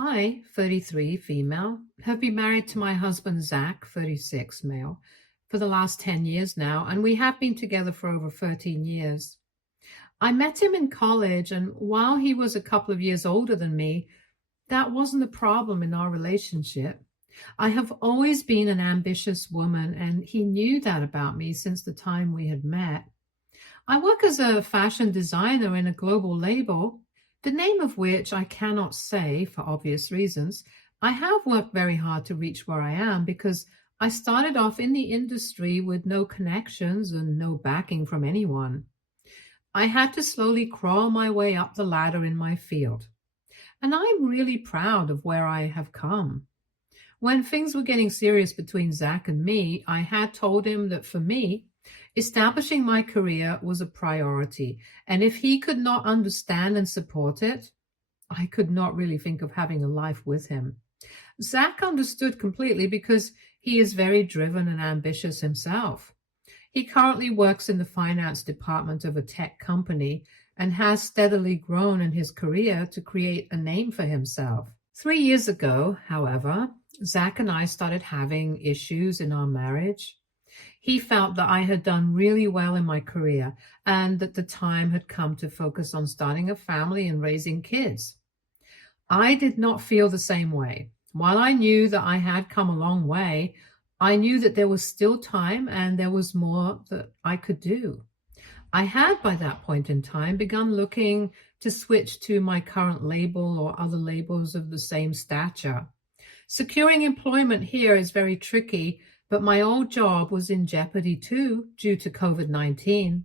I, 33, female, have been married to my husband Zach, 36, male, for the last 10 years now, and we have been together for over 13 years. I met him in college, and while he was a couple of years older than me, that wasn't a problem in our relationship. I have always been an ambitious woman, and he knew that about me since the time we had met. I work as a fashion designer in a global label, the name of which I cannot say for obvious reasons. I have worked very hard to reach where I am because I started off in the industry with no connections and no backing from anyone. I had to slowly crawl my way up the ladder in my field. And I'm really proud of where I have come. When things were getting serious between Zach and me, I had told him that for me, establishing my career was a priority. And if he could not understand and support it, I could not really think of having a life with him. Zach understood completely because he is very driven and ambitious himself. He currently works in the finance department of a tech company and has steadily grown in his career to create a name for himself. 3 years ago, however, Zach and I started having issues in our marriage. He felt that I had done really well in my career and that the time had come to focus on starting a family and raising kids. I did not feel the same way. While I knew that I had come a long way, I knew that there was still time and there was more that I could do. I had, by that point in time, begun looking to switch to my current label or other labels of the same stature. Securing employment here is very tricky, but my old job was in jeopardy too due to COVID-19.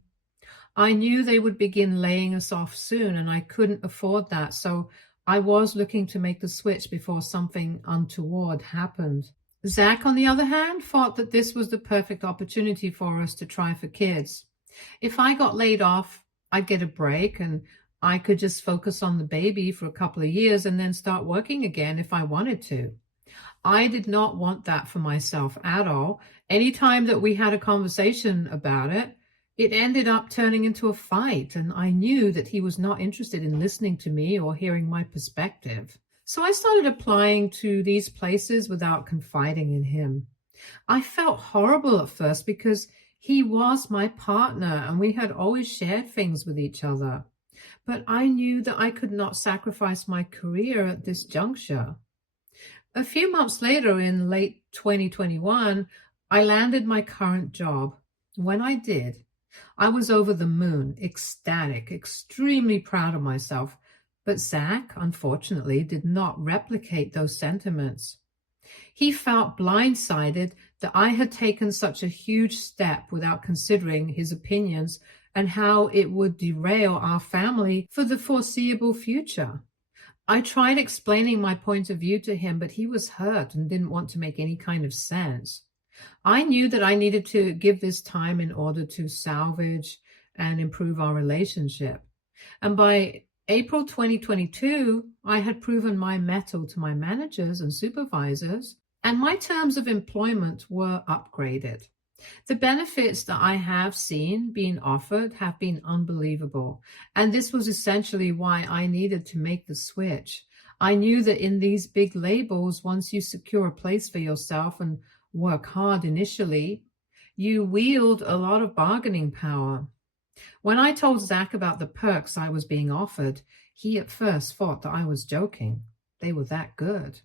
I knew they would begin laying us off soon, and I couldn't afford that, so I was looking to make the switch before something untoward happened. Zach, on the other hand, thought that this was the perfect opportunity for us to try for kids. If I got laid off, I'd get a break and I could just focus on the baby for a couple of years and then start working again if I wanted to. I did not want that for myself at all. Anytime that we had a conversation about it, it ended up turning into a fight, and I knew that he was not interested in listening to me or hearing my perspective. So I started applying to these places without confiding in him. I felt horrible at first because he was my partner and we had always shared things with each other. But I knew that I could not sacrifice my career at this juncture. A few months later, in late 2021, I landed my current job. When I did, I was over the moon, ecstatic, extremely proud of myself. But Zach, unfortunately, did not replicate those sentiments. He felt blindsided that I had taken such a huge step without considering his opinions and how it would derail our family for the foreseeable future. I tried explaining my point of view to him, but he was hurt and didn't want to make any kind of sense. I knew that I needed to give this time in order to salvage and improve our relationship. And by April 2022, I had proven my mettle to my managers and supervisors, and my terms of employment were upgraded. The benefits that I have seen being offered have been unbelievable, and this was essentially why I needed to make the switch. I knew that in these big labels, once you secure a place for yourself and work hard initially, you wield a lot of bargaining power. When I told Zach about the perks I was being offered, he at first thought that I was joking. They were that good.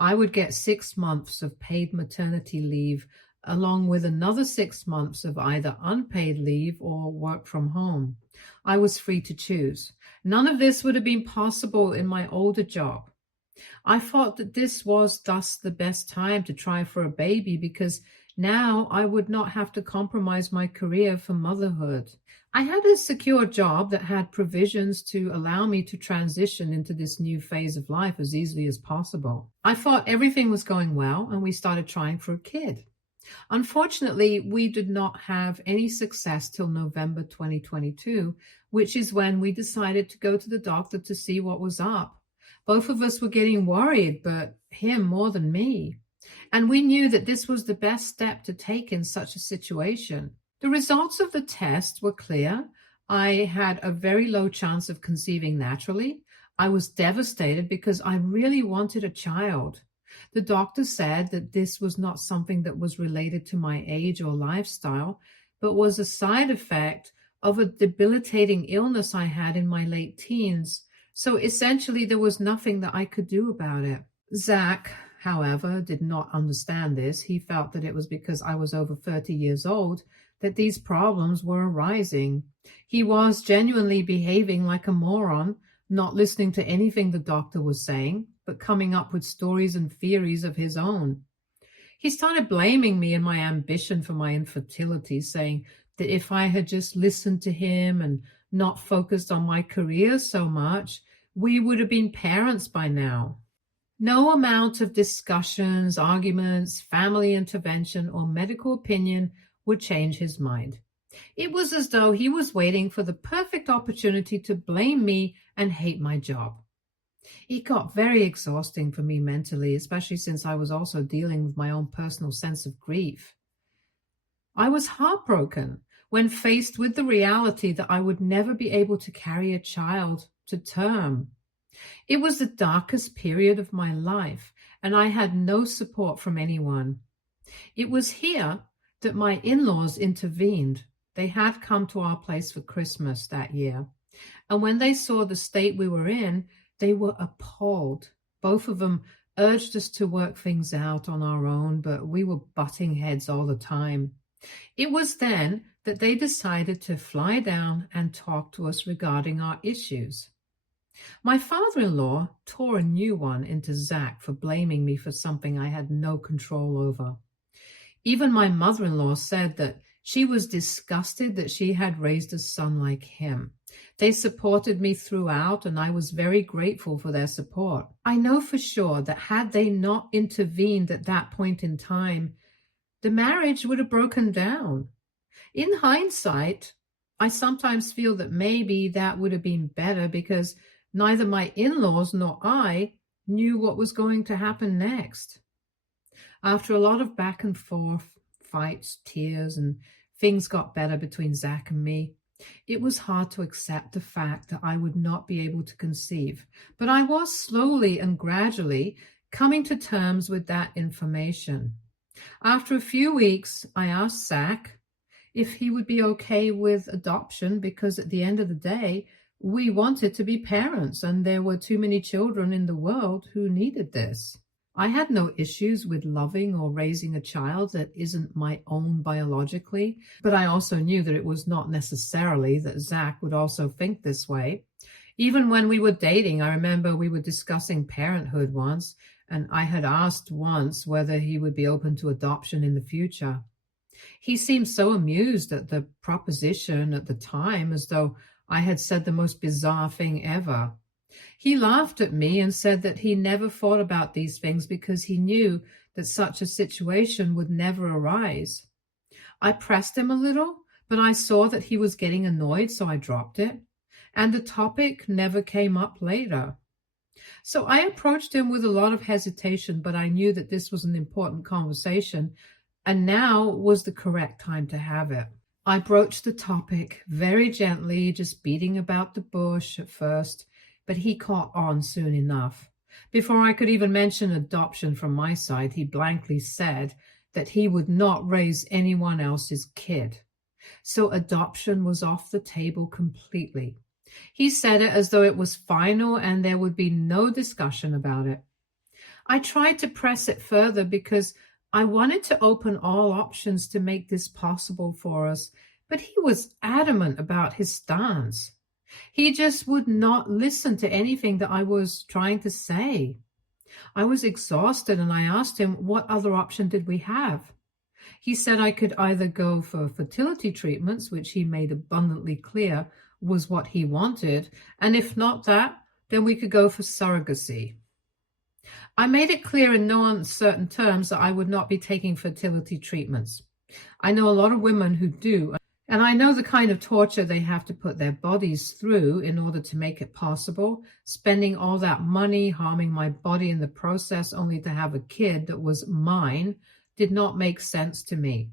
I would get 6 months of paid maternity leave, along with another 6 months of either unpaid leave or work from home. I was free to choose. None of this would have been possible in my older job. I thought that this was thus the best time to try for a baby because now I would not have to compromise my career for motherhood. I had a secure job that had provisions to allow me to transition into this new phase of life as easily as possible. I thought everything was going well, and we started trying for a kid. Unfortunately, we did not have any success till November 2022, which is when we decided to go to the doctor to see what was up. Both of us were getting worried, but him more than me. And we knew that this was the best step to take in such a situation. The results of the test were clear. I had a very low chance of conceiving naturally. I was devastated because I really wanted a child. The doctor said that this was not something that was related to my age or lifestyle, but was a side effect of a debilitating illness I had in my late teens. So essentially, there was nothing that I could do about it. Zach, however, did not understand this. He felt that it was because I was over 30 years old that these problems were arising. He was genuinely behaving like a moron, not listening to anything the doctor was saying, but coming up with stories and theories of his own. He started blaming me and my ambition for my infertility, saying that if I had just listened to him and not focused on my career so much, we would have been parents by now. No amount of discussions, arguments, family intervention, or medical opinion would change his mind. It was as though he was waiting for the perfect opportunity to blame me and hate my job. It got very exhausting for me mentally, especially since I was also dealing with my own personal sense of grief. I was heartbroken when faced with the reality that I would never be able to carry a child to term. It was the darkest period of my life, and I had no support from anyone. It was here that my in-laws intervened. They had come to our place for Christmas that year, and when they saw the state we were in, they were appalled. Both of them urged us to work things out on our own, but we were butting heads all the time. It was then that they decided to fly down and talk to us regarding our issues. My father-in-law tore a new one into Zach for blaming me for something I had no control over. Even my mother-in-law said that she was disgusted that she had raised a son like him. They supported me throughout, and I was very grateful for their support. I know for sure that had they not intervened at that point in time, the marriage would have broken down. In hindsight, I sometimes feel that maybe that would have been better because neither my in-laws nor I knew what was going to happen next. After a lot of back and forth, fights, tears, and things got better between Zach and me, it was hard to accept the fact that I would not be able to conceive. But I was slowly and gradually coming to terms with that information. After a few weeks, I asked Zach if he would be okay with adoption because at the end of the day, we wanted to be parents and there were too many children in the world who needed this. I had no issues with loving or raising a child that isn't my own biologically, but I also knew that it was not necessarily that Zach would also think this way. Even when we were dating, I remember we were discussing parenthood once, and I had asked once whether he would be open to adoption in the future. He seemed so amused at the proposition at the time, as though I had said the most bizarre thing ever. He laughed at me and said that he never thought about these things because he knew that such a situation would never arise. I pressed him a little, but I saw that he was getting annoyed, so I dropped it, and the topic never came up later. So I approached him with a lot of hesitation, but I knew that this was an important conversation, and now was the correct time to have it. I broached the topic very gently, just beating about the bush at first, but he caught on soon enough. Before I could even mention adoption from my side, he blankly said that he would not raise anyone else's kid. So adoption was off the table completely. He said it as though it was final and there would be no discussion about it. I tried to press it further because I wanted to open all options to make this possible for us, but he was adamant about his stance. He just would not listen to anything that I was trying to say. I was exhausted and I asked him, what other option did we have? He said I could either go for fertility treatments, which he made abundantly clear was what he wanted, and if not that, then we could go for surrogacy. I made it clear in no uncertain terms that I would not be taking fertility treatments. I know a lot of women who do, and I know the kind of torture they have to put their bodies through in order to make it possible. Spending all that money, harming my body in the process only to have a kid that was mine did not make sense to me.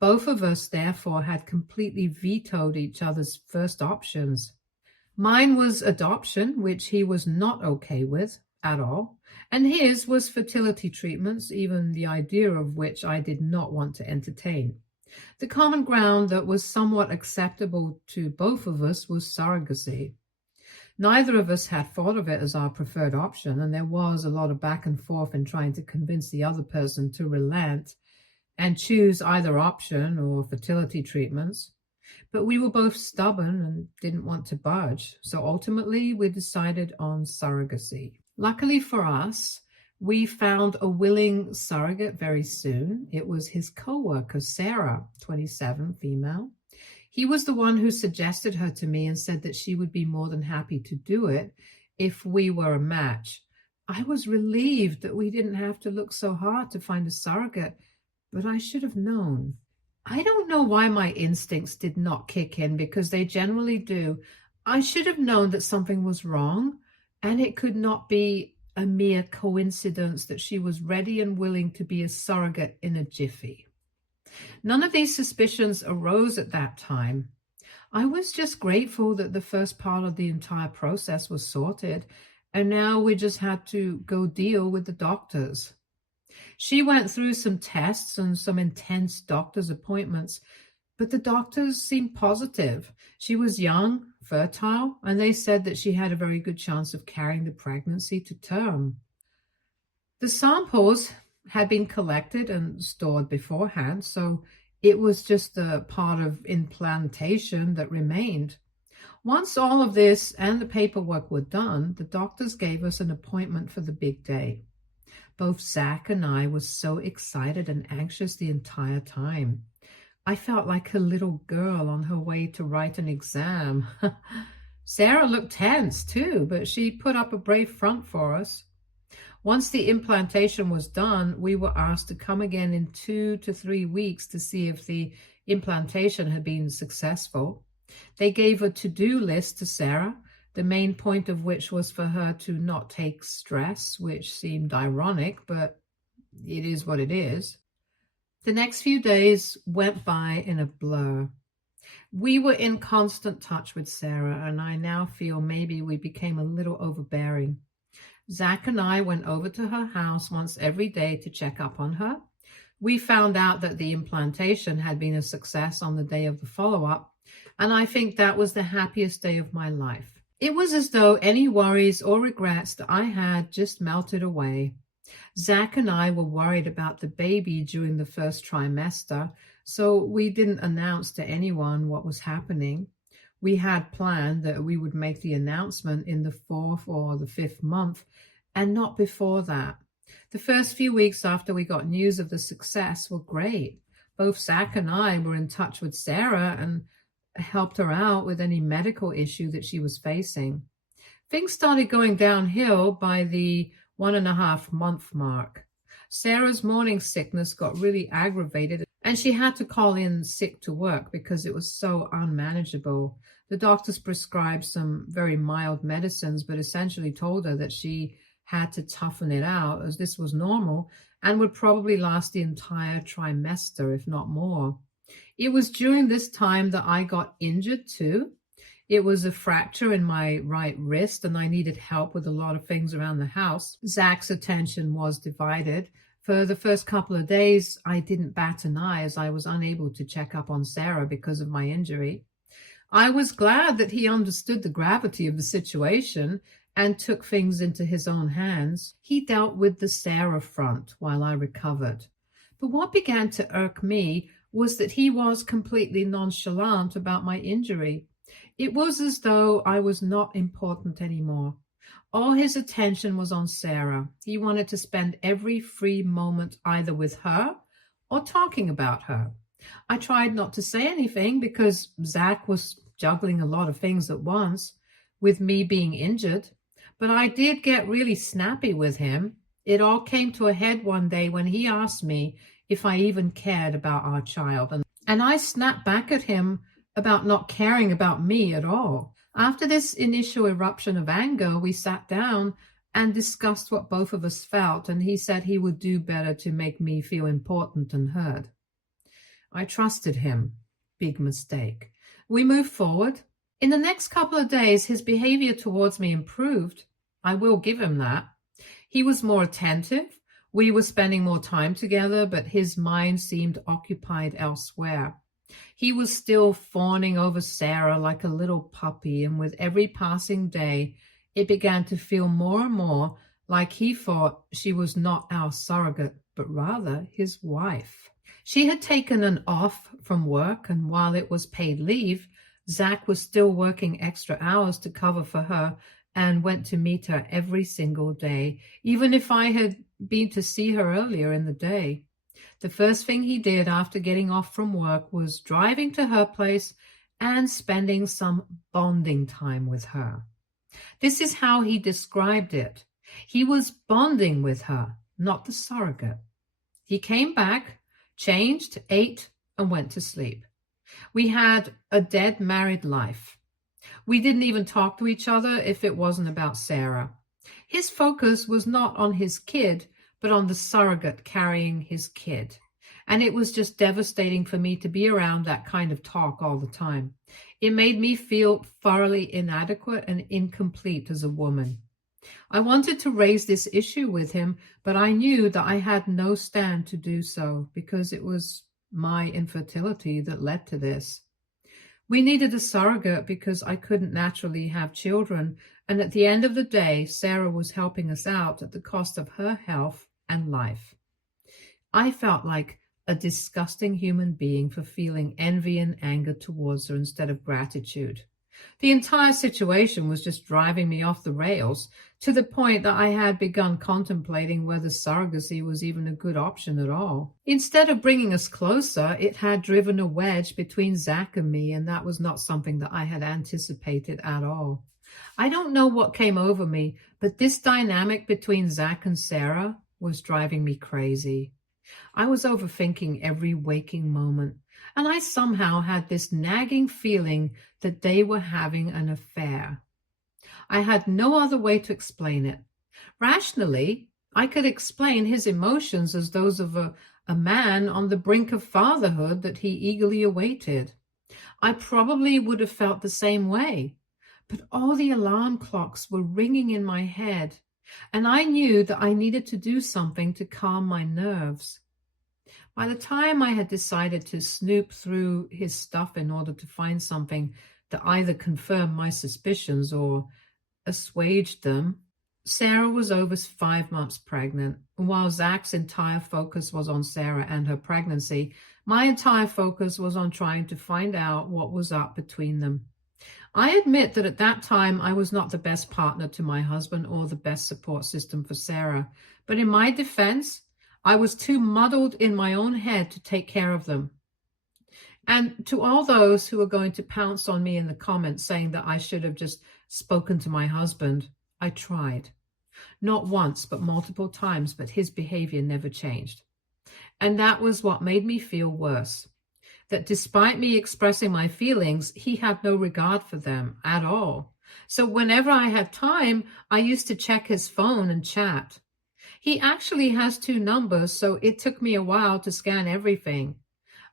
Both of us, therefore, had completely vetoed each other's first options. Mine was adoption, which he was not okay with at all, and his was fertility treatments, even the idea of which I did not want to entertain. The common ground that was somewhat acceptable to both of us was surrogacy. Neither of us had thought of it as our preferred option, and there was a lot of back and forth in trying to convince the other person to relent and choose either option or fertility treatments. But we were both stubborn and didn't want to budge, so ultimately we decided on surrogacy. Luckily for us, we found a willing surrogate very soon. It was his co-worker, Sarah, 27, female. He was the one who suggested her to me and said that she would be more than happy to do it if we were a match. I was relieved that we didn't have to look so hard to find a surrogate, but I should have known. I don't know why my instincts did not kick in, because they generally do. I should have known that something was wrong, and it could not be a mere coincidence that she was ready and willing to be a surrogate in a jiffy. None of these suspicions arose at that time. I was just grateful that the first part of the entire process was sorted, and now we just had to go deal with the doctors. She went through some tests and some intense doctor's appointments, but the doctors seemed positive. She was young, fertile, and they said that she had a very good chance of carrying the pregnancy to term. The samples had been collected and stored beforehand, so it was just a part of implantation that remained. Once all of this and the paperwork were done, the doctors gave us an appointment for the big day. Both Zach and I were so excited and anxious the entire time. I felt like a little girl on her way to write an exam. Sarah looked tense too, but she put up a brave front for us. Once the implantation was done, we were asked to come again in 2 to 3 weeks to see if the implantation had been successful. They gave a to-do list to Sarah, the main point of which was for her to not take stress, which seemed ironic, but it is what it is. The next few days went by in a blur. We were in constant touch with Sarah, and I now feel maybe we became a little overbearing. Zach and I went over to her house once every day to check up on her. We found out that the implantation had been a success on the day of the follow-up, and I think that was the happiest day of my life. It was as though any worries or regrets that I had just melted away. Zach and I were worried about the baby during the first trimester, so we didn't announce to anyone what was happening. We had planned that we would make the announcement in the 4th or the 5th month, and not before that. The first few weeks after we got news of the success were great. Both Zach and I were in touch with Sarah and helped her out with any medical issue that she was facing. Things started going downhill by the 1.5 month mark. Sarah's morning sickness got really aggravated, and she had to call in sick to work because it was so unmanageable. The doctors prescribed some very mild medicines, but essentially told her that she had to toughen it out, as this was normal and would probably last the entire trimester, if not more. It was during this time that I got injured too. It was a fracture in my right wrist, and I needed help with a lot of things around the house. Zach's attention was divided. For the first couple of days, I didn't bat an eye as I was unable to check up on Sarah because of my injury. I was glad that he understood the gravity of the situation and took things into his own hands. He dealt with the Sarah front while I recovered. But what began to irk me was that he was completely nonchalant about my injury. It was as though I was not important anymore. All his attention was on Sarah. He wanted to spend every free moment either with her or talking about her. I tried not to say anything because Zach was juggling a lot of things at once, with me being injured. But I did get really snappy with him. It all came to a head one day when he asked me if I even cared about our child. And I snapped back at him about not caring about me at all. After this initial eruption of anger, we sat down and discussed what both of us felt, and he said he would do better to make me feel important and heard. I trusted him. Big mistake. We moved forward. In the next couple of days, his behavior towards me improved. I will give him that. He was more attentive. We were spending more time together, but his mind seemed occupied elsewhere. He was still fawning over Sarah like a little puppy, and with every passing day, it began to feel more and more like he thought she was not our surrogate, but rather his wife. She had taken an off from work, and while it was paid leave, Zach was still working extra hours to cover for her and went to meet her every single day, even if I had been to see her earlier in the day. The first thing he did after getting off from work was driving to her place and spending some bonding time with her. This is how he described it. He was bonding with her, not the surrogate. He came back, changed, ate, and went to sleep. We had a dead married life. We didn't even talk to each other if it wasn't about Sarah. His focus was not on his kid, but on the surrogate carrying his kid. And it was just devastating for me to be around that kind of talk all the time. It made me feel thoroughly inadequate and incomplete as a woman. I wanted to raise this issue with him, but I knew that I had no stand to do so because it was my infertility that led to this. We needed a surrogate because I couldn't naturally have children, and at the end of the day, Sarah was helping us out at the cost of her health and life. I felt like a disgusting human being for feeling envy and anger towards her instead of gratitude. The entire situation was just driving me off the rails to the point that I had begun contemplating whether surrogacy was even a good option at all. Instead of bringing us closer, it had driven a wedge between Zach and me, and that was not something that I had anticipated at all. I don't know what came over me, but this dynamic between Zach and Sarah was driving me crazy. I was overthinking every waking moment, and I somehow had this nagging feeling that they were having an affair. I had no other way to explain it. Rationally, I could explain his emotions as those of a man on the brink of fatherhood that he eagerly awaited. I probably would have felt the same way, but all the alarm clocks were ringing in my head, and I knew that I needed to do something to calm my nerves. By the time I had decided to snoop through his stuff in order to find something that either confirmed my suspicions or assuaged them, Sarah was over 5 months pregnant. While Zach's entire focus was on Sarah and her pregnancy, my entire focus was on trying to find out what was up between them. I admit that at that time I was not the best partner to my husband or the best support system for Sarah, but in my defense, I was too muddled in my own head to take care of them. And to all those who are going to pounce on me in the comments saying that I should have just spoken to my husband, I tried. Not once, but multiple times, but his behavior never changed. And that was what made me feel worse. That despite me expressing my feelings, he had no regard for them at all. So whenever I had time, I used to check his phone and chat. He actually has 2 numbers, so it took me a while to scan everything.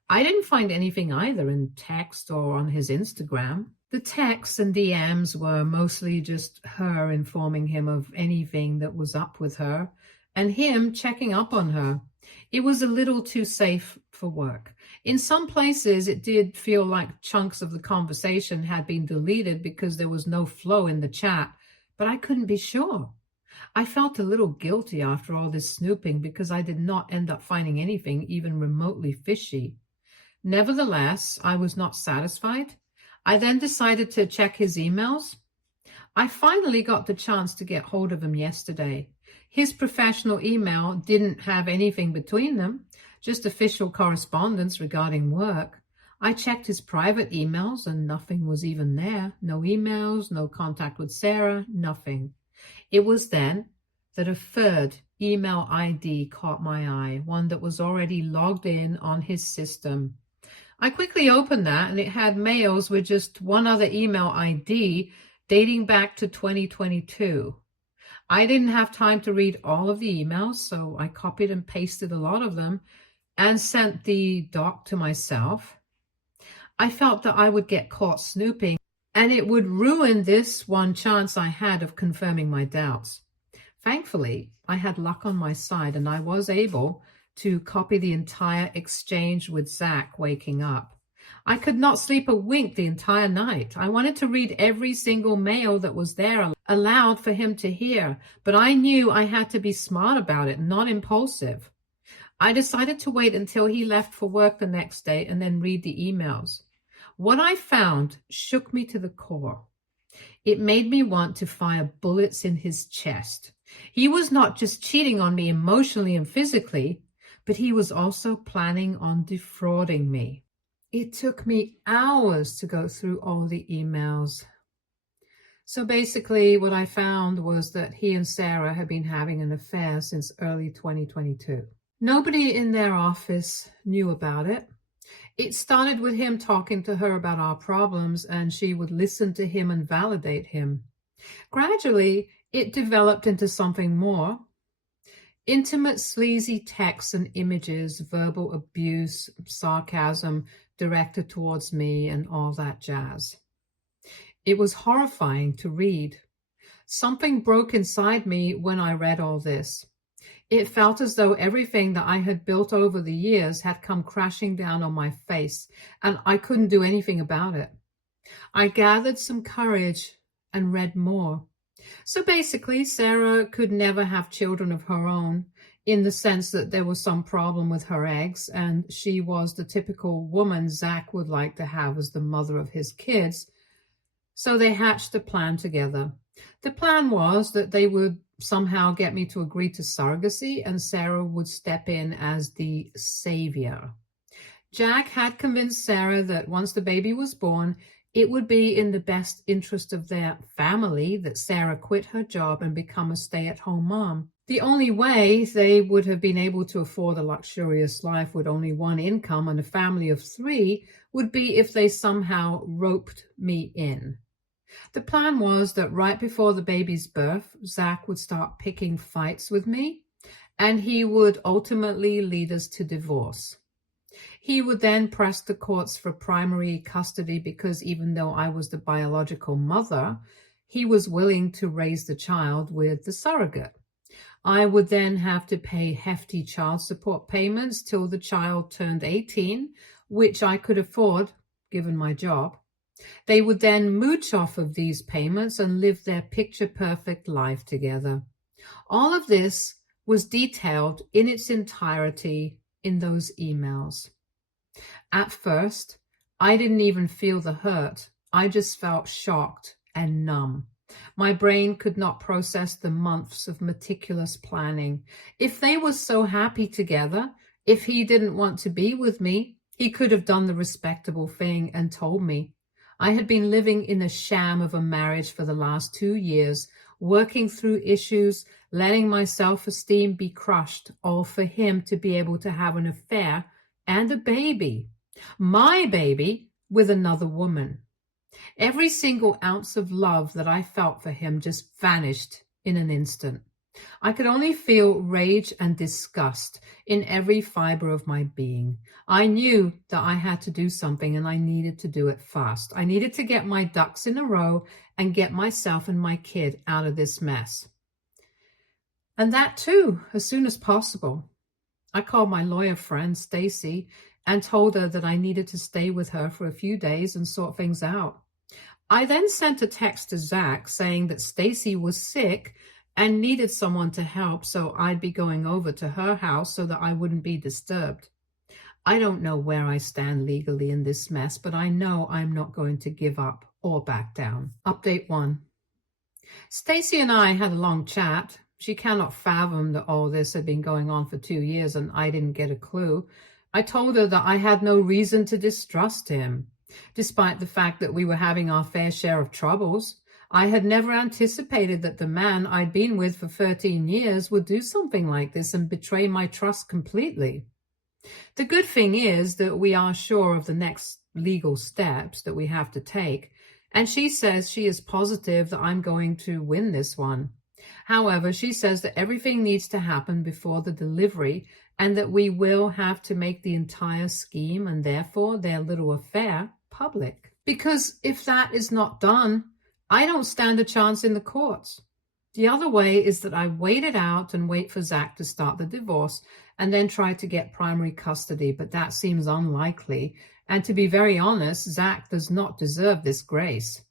I didn't find anything either in text or on his Instagram. The texts and DMs were mostly just her informing him of anything that was up with her and him checking up on her. It was a little too safe for work. In some places, it did feel like chunks of the conversation had been deleted because there was no flow in the chat, but I couldn't be sure. I felt a little guilty after all this snooping because I did not end up finding anything even remotely fishy. Nevertheless, I was not satisfied. I then decided to check his emails. I finally got the chance to get hold of him yesterday. His professional email didn't have anything between them, just official correspondence regarding work. I checked his private emails and nothing was even there. No emails, no contact with Sarah, nothing. It was then that a third email ID caught my eye, one that was already logged in on his system. I quickly opened that and it had mails with just one other email ID dating back to 2022. I didn't have time to read all of the emails, so I copied and pasted a lot of them and sent the doc to myself. I felt that I would get caught snooping and it would ruin this one chance I had of confirming my doubts. Thankfully, I had luck on my side, and I was able to copy the entire exchange with Zach waking up. I could not sleep a wink the entire night. I wanted to read every single mail that was there aloud for him to hear, but I knew I had to be smart about it, not impulsive. I decided to wait until he left for work the next day and then read the emails. What I found shook me to the core. It made me want to fire bullets in his chest. He was not just cheating on me emotionally and physically, but he was also planning on defrauding me. It took me hours to go through all the emails. So basically, what I found was that he and Sarah had been having an affair since early 2022. Nobody in their office knew about it. It started with him talking to her about our problems, and she would listen to him and validate him. Gradually, it developed into something more. Intimate, sleazy texts and images, verbal abuse, sarcasm directed towards me, and all that jazz. It was horrifying to read. Something broke inside me when I read all this. It felt as though everything that I had built over the years had come crashing down on my face, and I couldn't do anything about it. I gathered some courage and read more. So basically, Sarah could never have children of her own, in the sense that there was some problem with her eggs, and she was the typical woman Zach would like to have as the mother of his kids. So they hatched a plan together. The plan was that they would somehow get me to agree to surrogacy, and Sarah would step in as the savior. Jack had convinced Sarah that once the baby was born, it would be in the best interest of their family that Sarah quit her job and become a stay-at-home mom. The only way they would have been able to afford a luxurious life with only one income and a family of 3 would be if they somehow roped me in. The plan was that right before the baby's birth, Zach would start picking fights with me, and he would ultimately lead us to divorce. He would then press the courts for primary custody because even though I was the biological mother, he was willing to raise the child with the surrogate. I would then have to pay hefty child support payments till the child turned 18, which I could afford given my job. They would then mooch off of these payments and live their picture-perfect life together. All of this was detailed in its entirety in those emails. At first, I didn't even feel the hurt. I just felt shocked and numb. My brain could not process the months of meticulous planning. If they were so happy together, if he didn't want to be with me, he could have done the respectable thing and told me. I had been living in a sham of a marriage for the last 2 years, working through issues, letting my self-esteem be crushed, all for him to be able to have an affair and a baby. My baby with another woman. Every single ounce of love that I felt for him just vanished in an instant. I could only feel rage and disgust in every fiber of my being. I knew that I had to do something, and I needed to do it fast. I needed to get my ducks in a row and get myself and my kid out of this mess. And that too, as soon as possible. I called my lawyer friend, Stacy, and told her that I needed to stay with her for a few days and sort things out. I then sent a text to Zach saying that Stacy was sick and needed someone to help, so I'd be going over to her house so that I wouldn't be disturbed. I don't know where I stand legally in this mess, but I know I'm not going to give up or back down. Update 1. Stacy and I had a long chat. She cannot fathom that all this had been going on for 2 years and I didn't get a clue. I told her that I had no reason to distrust him. Despite the fact that we were having our fair share of troubles, I had never anticipated that the man I'd been with for 13 years would do something like this and betray my trust completely. The good thing is that we are sure of the next legal steps that we have to take, and she says she is positive that I'm going to win this one. However, she says that everything needs to happen before the delivery and that we will have to make the entire scheme and therefore their little affair public. Because if that is not done, I don't stand a chance in the courts. The other way is that I wait it out and wait for Zach to start the divorce and then try to get primary custody, but that seems unlikely. And to be very honest, Zach does not deserve this grace.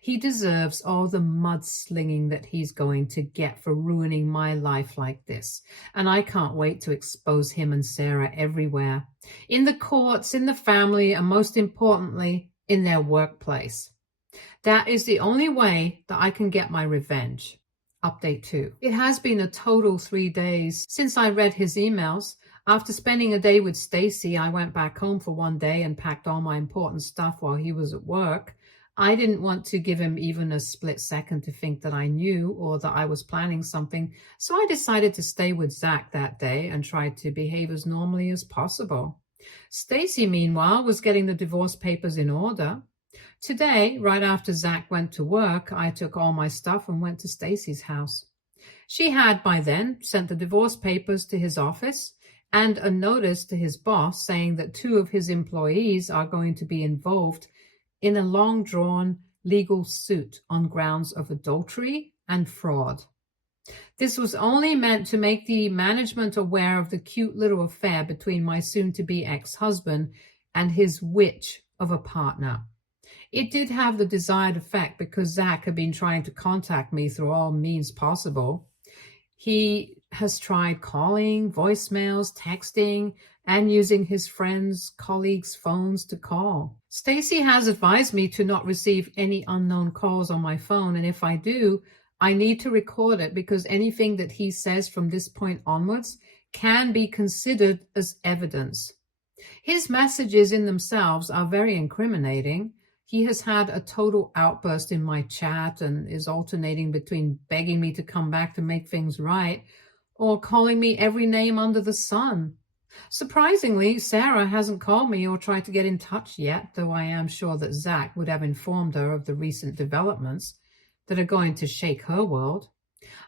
He deserves all the mudslinging that he's going to get for ruining my life like this. And I can't wait to expose him and Sarah everywhere. In the courts, in the family, and most importantly, in their workplace. That is the only way that I can get my revenge. Update 2. It has been a total 3 days since I read his emails. After spending a day with Stacy, I went back home for 1 day and packed all my important stuff while he was at work. I didn't want to give him even a split second to think that I knew or that I was planning something, so I decided to stay with Zach that day and tried to behave as normally as possible. Stacy, meanwhile, was getting the divorce papers in order. Today, right after Zach went to work, I took all my stuff and went to Stacy's house. She had by then sent the divorce papers to his office and a notice to his boss saying that 2 of his employees are going to be involved in a long-drawn legal suit on grounds of adultery and fraud. This was only meant to make the management aware of the cute little affair between my soon-to-be ex-husband and his witch of a partner. It did have the desired effect because Zach had been trying to contact me through all means possible. He has tried calling, voicemails, texting, and using his friends' colleagues' phones to call. Stacy has advised me to not receive any unknown calls on my phone, and if I do, I need to record it because anything that he says from this point onwards can be considered as evidence. His messages in themselves are very incriminating. He has had a total outburst in my chat and is alternating between begging me to come back to make things right or calling me every name under the sun. Surprisingly, Sarah hasn't called me or tried to get in touch yet, though I am sure that Zach would have informed her of the recent developments that are going to shake her world.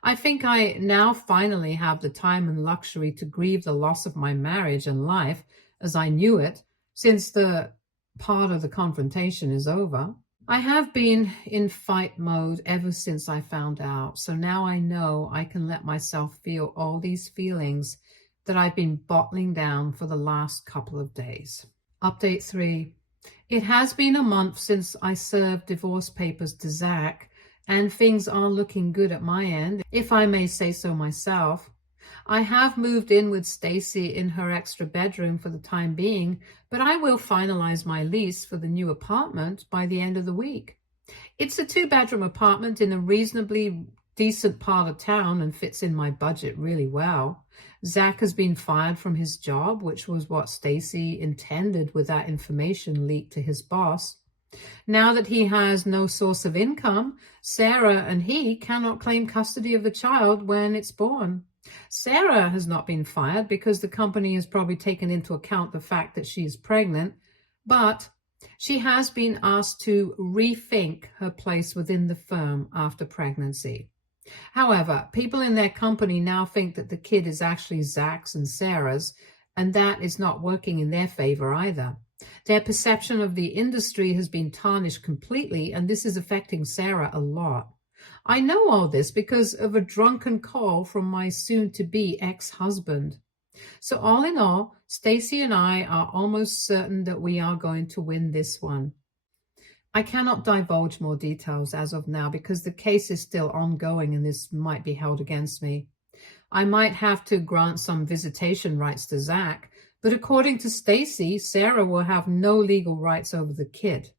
I think I now finally have the time and luxury to grieve the loss of my marriage and life as I knew it, since the part of the confrontation is over. I have been in fight mode ever since I found out, so now I know I can let myself feel all these feelings that I've been bottling down for the last couple of days. Update 3. It has been a month since I served divorce papers to Zach, and things are looking good at my end, if I may say so myself. I have moved in with Stacy in her extra bedroom for the time being, but I will finalize my lease for the new apartment by the end of the week. It's a 2-bedroom apartment in a reasonably decent part of town and fits in my budget really well. Zach has been fired from his job, which was what Stacy intended with that information leaked to his boss. Now that he has no source of income, Sarah and he cannot claim custody of the child when it's born. Sarah has not been fired because the company has probably taken into account the fact that she is pregnant, but she has been asked to rethink her place within the firm after pregnancy. However, people in their company now think that the kid is actually Zach's and Sarah's, and that is not working in their favor either. Their perception of the industry has been tarnished completely, and this is affecting Sarah a lot. I know all this because of a drunken call from my soon-to-be ex-husband. So all in all, Stacy and I are almost certain that we are going to win this one. I cannot divulge more details as of now because the case is still ongoing and this might be held against me. I might have to grant some visitation rights to Zach, but according to Stacy, Sarah will have no legal rights over the kid,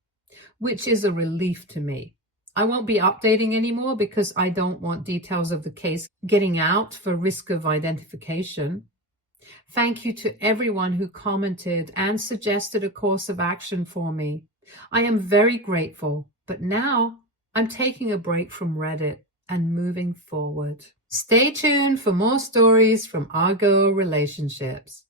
which is a relief to me. I won't be updating anymore because I don't want details of the case getting out for risk of identification. Thank you to everyone who commented and suggested a course of action for me. I am very grateful, but now I'm taking a break from Reddit and moving forward. Stay tuned for more stories from our girl relationships.